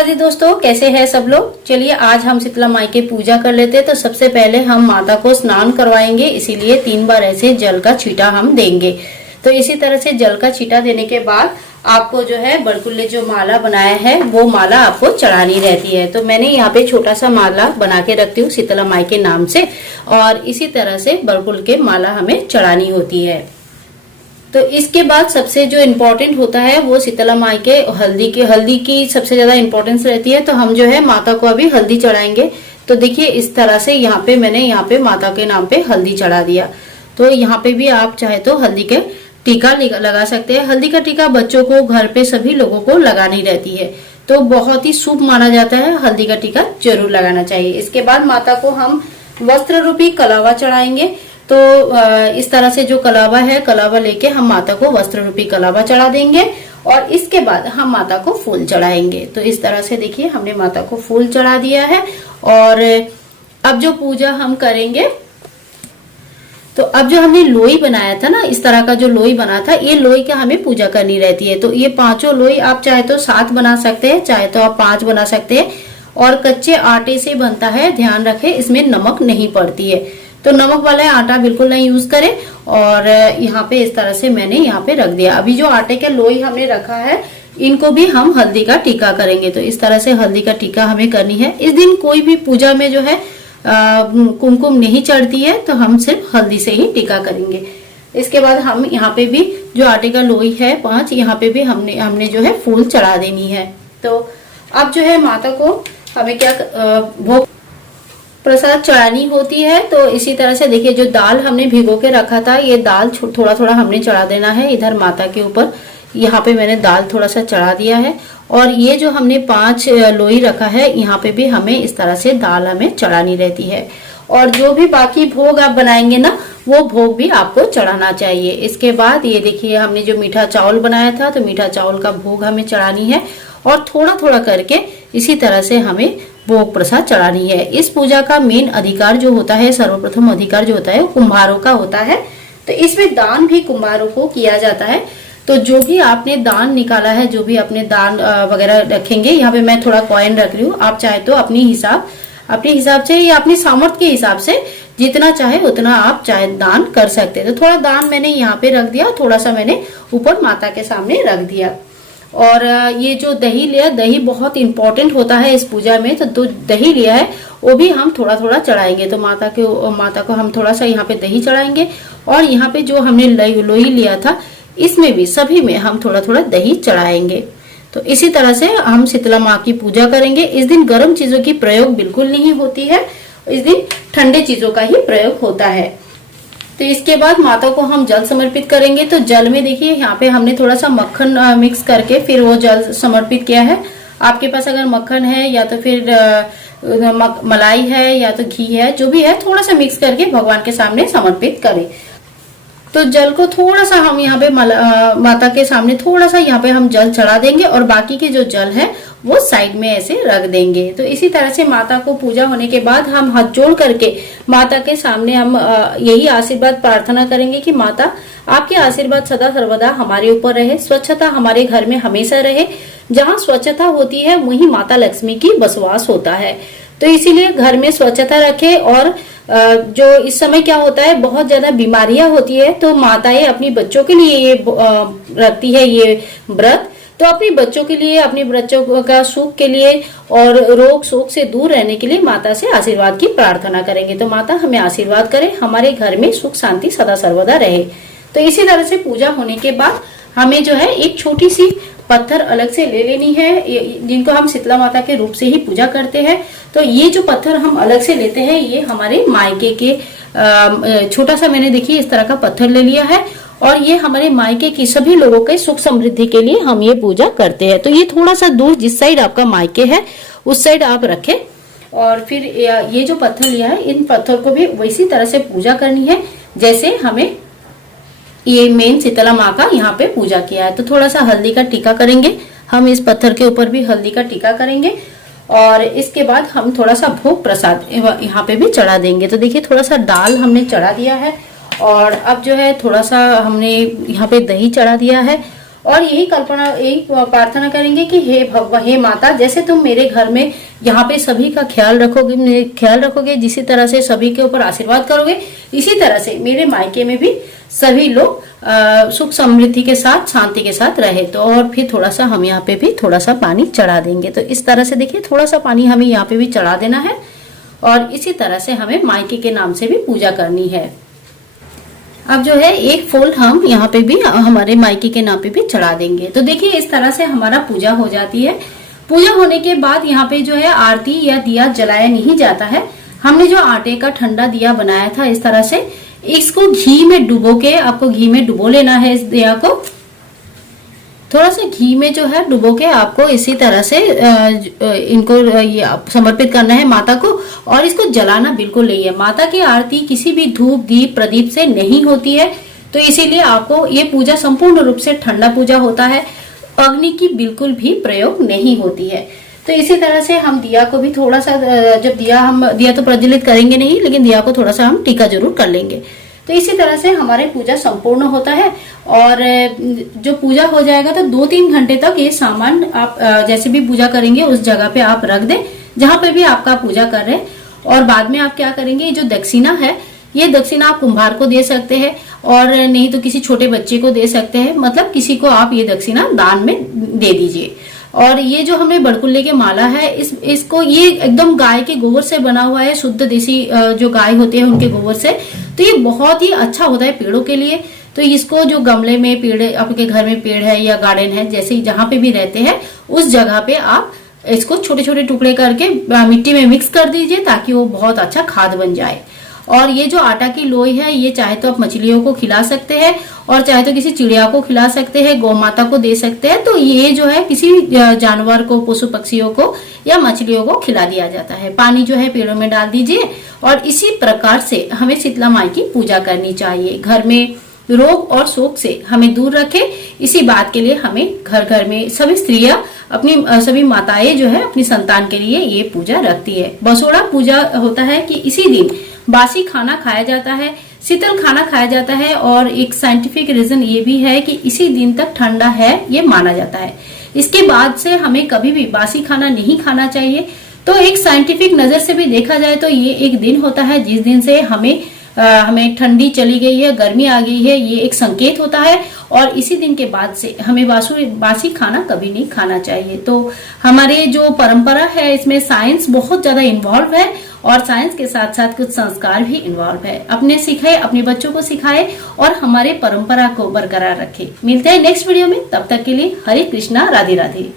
राधे दोस्तों, कैसे हैं सब लोग। चलिए आज हम शीतला माई की पूजा कर लेते हैं। तो सबसे पहले हम माता को स्नान करवाएंगे, इसीलिए 3 बार ऐसे जल का छींटा हम देंगे। तो इसी तरह से जल का छींटा देने के बाद आपको जो है बड़कुल्ले जो माला बनाया है वो माला आपको चढ़ानी रहती है। तो मैंने यहाँ पे छोटा सा माला बना के रखती हूँ शीतला माई के नाम से, और इसी तरह से बड़कुल के माला हमें चढ़ानी होती है। तो इसके बाद सबसे जो इम्पोर्टेंट होता है वो शीतला माई के हल्दी की सबसे ज्यादा इम्पोर्टेंस रहती है। तो हम जो है माता को अभी हल्दी चढ़ाएंगे। तो देखिए इस तरह से यहाँ पे मैंने यहाँ पे माता के नाम पे हल्दी चढ़ा दिया। तो यहाँ पे भी आप चाहे तो हल्दी के टीका लगा सकते हैं। हल्दी का टीका बच्चों को घर पे सभी लोगों को लगानी रहती है, तो बहुत ही शुभ माना जाता है। हल्दी का टीका जरूर लगाना चाहिए। इसके बाद माता को हम वस्त्र रूपी कलावा चढ़ाएंगे। तो इस तरह से जो कलावा है, कलावा लेके हम माता को वस्त्र रूपी कलावा चढ़ा देंगे और इसके बाद हम माता को फूल चढ़ाएंगे। तो इस तरह से देखिए हमने माता को फूल चढ़ा दिया है। और अब जो पूजा हम करेंगे, तो अब जो हमने लोई बनाया था ना, इस तरह का जो लोई बना था, ये लोई का हमें पूजा करनी रहती है। तो ये 5 लोई आप चाहे तो 7 बना सकते हैं, चाहे तो आप 5 बना सकते हैं। और कच्चे आटे से बनता है, ध्यान रखें इसमें नमक नहीं पड़ती है। तो नमक वाला आटा बिल्कुल नहीं यूज करें। और यहाँ पे इस तरह से मैंने यहाँ पे रख दिया। अभी जो आटे के लोई हमने रखा है, इनको भी हम हल्दी का टीका करेंगे। तो इस तरह से हल्दी का टीका हमें करनी है। इस दिन कोई भी पूजा में जो है कुमकुम नहीं चढ़ती है, तो हम सिर्फ हल्दी से ही टीका करेंगे। इसके बाद हम यहाँ पे भी जो आटे का लोई है 5, यहाँ पे भी हमने जो है फूल चढ़ा देनी है। तो अब जो है माता को हमें क्या भोग प्रसाद चढ़ानी होती है। तो इसी तरह से देखिए जो दाल हमने भिगो के रखा था, ये दाल थोड़ा थोड़ा हमने चढ़ा देना है इधर माता के ऊपर। यहाँ पे मैंने दाल थोड़ा सा चढ़ा दिया है। और ये जो हमने 5 लोई रखा है, यहाँ पे भी हमें इस तरह से दाल हमें चढ़ानी रहती है। और जो भी बाकी भोग आप बनाएंगे ना, वो भोग भी आपको चढ़ाना चाहिए। इसके बाद ये देखिए हमने जो मीठा चावल बनाया था, तो मीठा चावल का भोग हमें चढ़ानी है। और थोड़ा थोड़ा करके इसी तरह से हमें भोग प्रसाद चढ़ानी है। इस पूजा का मेन अधिकार जो होता है, सर्वप्रथम अधिकार जो होता है, वो कुम्हारों का होता है। तो इसमें दान भी कुम्हारों को किया जाता है। तो जो भी आपने दान निकाला है, जो भी अपने दान वगैरह रखेंगे, यहाँ पे मैं थोड़ा कॉइन रख रही हूँ। आप चाहे तो अपने हिसाब से या अपनी सामर्थ्य के हिसाब से जितना चाहे उतना आप चाहे दान कर सकते हैं। तो थोड़ा दान मैंने यहाँ पे रख दिया, थोड़ा सा मैंने ऊपर माता के सामने रख दिया। और ये जो दही लिया, दही बहुत इंपॉर्टेंट होता है इस पूजा में। तो दही लिया है वो भी हम थोड़ा थोड़ा चढ़ाएंगे। तो माता को हम थोड़ा सा यहाँ पे दही चढ़ाएंगे। और यहाँ पे जो हमने लोई लिया था, इसमें भी सभी में हम थोड़ा थोड़ा दही चढ़ाएंगे। तो इसी तरह से हम शीतला माँ की पूजा करेंगे। इस दिन गर्म चीजों की प्रयोग बिल्कुल नहीं होती है, इस दिन ठंडे चीजों का ही प्रयोग होता है। तो इसके बाद माता को हम जल समर्पित करेंगे। तो जल में देखिए यहाँ पे हमने थोड़ा सा मक्खन मिक्स करके फिर वो जल समर्पित किया है। आपके पास अगर मक्खन है या तो फिर मलाई है या तो घी है, जो भी है थोड़ा सा मिक्स करके भगवान के सामने समर्पित करें। तो जल को थोड़ा सा हम यहाँ पे माता के सामने थोड़ा सा यहाँ पे हम जल चढ़ा देंगे और बाकी के जो जल है वो साइड में ऐसे रख देंगे। तो इसी तरह से माता को पूजा होने के बाद हम हाथ जोड़ करके माता के सामने हम यही आशीर्वाद प्रार्थना करेंगे कि माता आपके आशीर्वाद सदा सर्वदा हमारे ऊपर रहे, स्वच्छता हमारे घर में हमेशा रहे। जहाँ स्वच्छता होती है वहीं माता लक्ष्मी की बसवास होता है। तो इसीलिए घर में स्वच्छता रखे। और जो इस समय क्या होता है, बहुत ज्यादा बीमारियां होती है, तो माताएं अपनी बच्चों के लिए ये रखती है ये व्रत। तो अपने बच्चों के लिए, अपने बच्चों का सुख के लिए और रोग शोक से दूर रहने के लिए माता से आशीर्वाद की प्रार्थना करेंगे। तो माता हमें आशीर्वाद करे, हमारे घर में सुख शांति सदा सर्वदा रहे। तो इसी तरह से पूजा होने के बाद हमें जो है एक छोटी सी पत्थर अलग से ले लेनी है, जिनको हम शीतला माता के रूप से ही पूजा करते हैं। तो ये जो पत्थर हम अलग से लेते हैं, ये हमारे मायके के छोटा सा मैंने देखिए इस तरह का पत्थर ले लिया है। और ये हमारे मायके की सभी लोगों के सुख समृद्धि के लिए हम ये पूजा करते हैं। तो ये थोड़ा सा दूर जिस साइड आपका मायके है उस साइड आप रखें। और फिर ये जो पत्थर लिया है, इन पत्थर को भी वैसी तरह से पूजा करनी है जैसे हमें ये मेन शीतला माँ का यहाँ पे पूजा किया है। तो थोड़ा सा हल्दी का टीका करेंगे, हम इस पत्थर के ऊपर भी हल्दी का टीका करेंगे। और इसके बाद हम थोड़ा सा भोग प्रसाद यहाँ पे भी चढ़ा देंगे। तो देखिए थोड़ा सा दाल हमने चढ़ा दिया है। और अब जो है थोड़ा सा हमने यहाँ पे दही चढ़ा दिया है। और यही कल्पना, यही प्रार्थना करेंगे कि हे भगवान, हे माता, जैसे तुम मेरे घर में यहाँ पे सभी का ख्याल रखोगे, जिसी तरह से सभी के ऊपर आशीर्वाद करोगे, इसी तरह से मेरे मायके में भी सभी लोग सुख समृद्धि के साथ, शांति के साथ रहे। तो और फिर थोड़ा सा हम यहाँ पे भी थोड़ा सा पानी चढ़ा देंगे। तो इस तरह से देखिए, थोड़ा सा पानी हमें यहाँ पे भी चढ़ा देना है और इसी तरह से हमें मायके के नाम से भी पूजा करनी है। अब जो है एक फूल हम यहाँ पे भी हमारे मायके के नाम पे भी चढ़ा देंगे। तो देखिए इस तरह से हमारा पूजा हो जाती है। पूजा होने के बाद यहाँ पे जो है आरती या दिया जलाया नहीं जाता है। हमने जो आटे का ठंडा दिया बनाया था, इस तरह से इसको घी में डुबो के, आपको घी में डुबो लेना है। इस दिया को थोड़ा सा घी में जो है डुबो के आपको इसी तरह से इनको समर्पित करना है माता को, और इसको जलाना बिल्कुल नहीं है। माता की आरती किसी भी धूप दीप प्रदीप से नहीं होती है, तो इसीलिए आपको ये पूजा संपूर्ण रूप से ठंडा पूजा होता है। अग्नि की बिल्कुल भी प्रयोग नहीं होती है। तो इसी तरह से हम दिया को भी थोड़ा सा, जब दिया तो प्रज्वलित करेंगे नहीं, लेकिन दिया को थोड़ा सा हम टीका जरूर कर लेंगे। तो इसी तरह से हमारे पूजा संपूर्ण होता है। और जो पूजा हो जाएगा तो 2-3 घंटे तक ये सामान आप जैसे भी पूजा करेंगे उस जगह पे आप रख दें जहां पे भी आपका पूजा कर रहे हैं। और बाद में आप क्या करेंगे, ये जो दक्षिणा है, ये दक्षिणा आप कुम्हार को दे सकते हैं और नहीं तो किसी छोटे बच्चे को दे सकते हैं। मतलब किसी को आप ये दक्षिणा दान में दे दीजिए। और ये जो हमें बड़कुल्ले के माला है, इसको ये एकदम गाय के गोबर से बना हुआ है, शुद्ध देसी जो गाय होते हैं उनके गोबर से। तो ये बहुत ही अच्छा होता है पेड़ों के लिए। तो इसको जो गमले में पेड़, आपके घर में पेड़ है या गार्डन है, जैसे जहां पे भी रहते हैं उस जगह पे आप इसको छोटे छोटे टुकड़े करके मिट्टी में मिक्स कर दीजिए ताकि वो बहुत अच्छा खाद बन जाए। और ये जो आटा की लोई है, ये चाहे तो आप मछलियों को खिला सकते हैं और चाहे तो किसी चिड़िया को खिला सकते हैं, गौ माता को दे सकते हैं। तो ये जो है किसी जानवर को, पशु पक्षियों को या मछलियों को खिला दिया जाता है। पानी जो है पेड़ों में डाल दीजिए। और इसी प्रकार से हमें शीतला माई की पूजा करनी चाहिए। घर में रोग और शोक से हमें दूर रखे, इसी बात के लिए हमें घर घर में सभी स्त्रियां, अपनी सभी माताएं जो है अपनी संतान के लिए ये पूजा रखती है। बसोड़ा पूजा होता है कि इसी दिन बासी खाना खाया जाता है, शीतल खाना खाया जाता है। और एक साइंटिफिक रीजन ये भी है कि इसी दिन तक ठंडा है ये माना जाता है। इसके बाद से हमें कभी भी बासी खाना नहीं खाना चाहिए। तो एक साइंटिफिक नजर से भी देखा जाए तो ये एक दिन होता है जिस दिन से हमें ठंडी चली गई है, गर्मी आ गई है, ये एक संकेत होता है। और इसी दिन के बाद से हमें बासी खाना कभी नहीं खाना चाहिए। तो हमारे जो परंपरा है इसमें साइंस बहुत ज्यादा इन्वॉल्व है और साइंस के साथ साथ कुछ संस्कार भी इन्वॉल्व है। अपने सिखाए, अपने बच्चों को सिखाए और हमारे परंपरा को बरकरार रखे। मिलते हैं नेक्स्ट वीडियो में, तब तक के लिए हरे कृष्णा, राधे राधे।